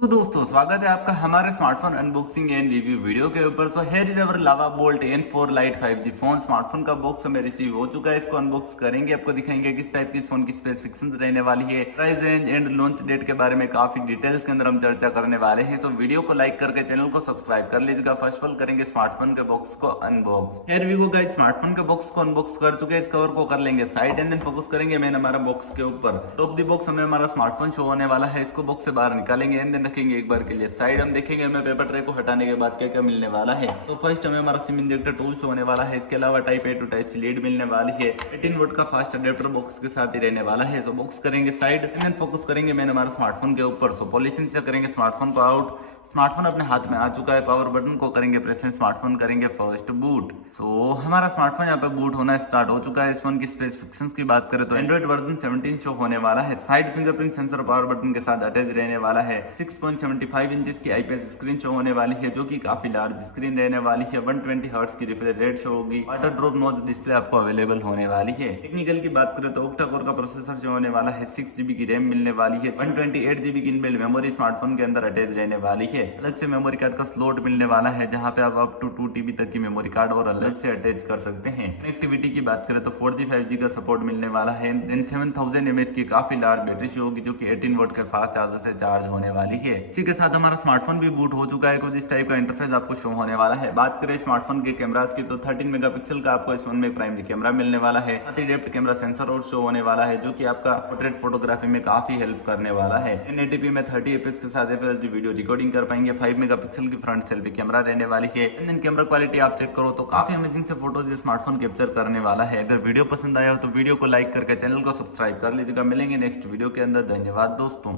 तो दोस्तों स्वागत है आपका हमारे smartphone unboxing and review video के ऊपर। So here is our lava bolt N4 light 5G phone. Smartphone का बॉक्स हमें रिसीव हो चुका है। इसको अनबॉक्स करेंगे, आपको दिखाएंगे किस टाइप की इस फोन की स्पेसिफिकेशंस रहने वाली है, price range and launch date के बारे में काफी डिटेल्स के अंदर हम चर्चा करने वाले हैं। सो वीडियो को लाइक करके चैनल को सब्सक्राइब कर लीजिएगा। फर्स्ट ऑफ ऑल करेंगे स्मार्टफोन के बॉक्स को unbox. Here we go guys, smartphone के बॉक्स को अनबॉक्स कर चुके हैं। इस कवर को कर लेंगे साइड एंड देन फोकस करेंगे मेन हमारा बॉक्स के ऊपर। टॉप दी बॉक्स हमें हमारा स्मार्टफोन शो होने वाला है। इसको बॉक्स से बाहर निकालेंगे एंड देन रखेंगे एक बार के लिए साइड। हम देखेंगे हमें पेपर ट्रे को हटाने के बाद क्या क्या मिलने वाला है। तो फर्स्ट हमें हमारा सिम इंजेक्टर टूल्स होने वाला है। इसके अलावा type A to type C lead मिलने वाली है। 18 वोल्ट का फास्ट अडेप्टर बॉक्स के साथ ही रहने वाला है। सो बॉक्स करेंगे साइड एंड देन फोकस करेंगे मैंने हमारे स्मार्टफोन के ऊपर। सो पॉलिथीन से करेंगे स्मार्टफोन को आउट। स्मार्टफोन अपने हाथ में आ चुका है। पावर बटन को करेंगे प्रेस, स्मार्टफोन करेंगे फर्स्ट बूट। सो हमारा स्मार्टफोन यहाँ पे बूट होना स्टार्ट हो चुका है। इस फोन की स्पेसिफिकेशंस की बात करें तो एंड्रॉइड वर्जन 17 शो होने वाला है। Side fingerprint sensor power button के साथ अटैच रहने वाला है। 6.75 इंचेस की आईपीएस स्क्रीन शो होने वाली है, जो कि काफी लार्ज स्क्रीन रहने वाली है। 120 हर्ट्ज की रिफ्रेश रेट शो होगी। वाटर ड्रॉप नोच डिस्प्ले आपको अवेलेबल होने वाली है। टेक्निकल की बात करें तो ऑक्टा कोर का प्रोसेसर शो होने वाला है। 6GB की रैम मिलने वाली है। 128GB की इनबिल्ट मेमोरी स्मार्टफोन के अंदर अटैच रहने वाली है। अलग से मेमोरी कार्ड का स्लॉट मिलने वाला है, जहां पे आप अप टू 2TB तक की मेमोरी कार्ड और अलग से अटैच कर सकते हैं। कनेक्टिविटी की बात करें तो 4G 5G का सपोर्ट मिलने वाला है। देन 7000 mAh की काफी लार्ज बैटरी शो होगी, जो कि 18 वोल्ट के फास्ट चार्जर से चार्ज होने वाली है। इसी के साथ हमारा स्मार्टफोन भी बूट हो चुका है। कुछ इस टाइप का इंटरफेस आपको शो होने वाला है। बात करें स्मार्टफोन के कैमरास की तो 13 मेगापिक्सल का आपको इस फोन में प्राइमरी कैमरा मिलने वाला है। अति डेप्थ कैमरा सेंसर और शो होने वाला है, जो कि आपका पोर्ट्रेट फोटोग्राफी में काफी हेल्प करने वाला है। 1080p में 30 fps के साथ FHD वीडियो रिकॉर्डिंग कर पाएंगे। 5 मेगापिक्सल की फ्रंट सेल्फी कैमरा रहने वाली है। एंड कैमरा क्वालिटी आप चेक करो तो काफी अमेजिंग से फोटोज ये स्मार्टफोन कैप्चर करने वाला है। अगर वीडियो पसंद आया हो तो वीडियो को लाइक करके चैनल को सब्सक्राइब कर लीजिएगा। मिलेंगे नेक्स्ट वीडियो के अंदर। धन्यवाद दोस्तों।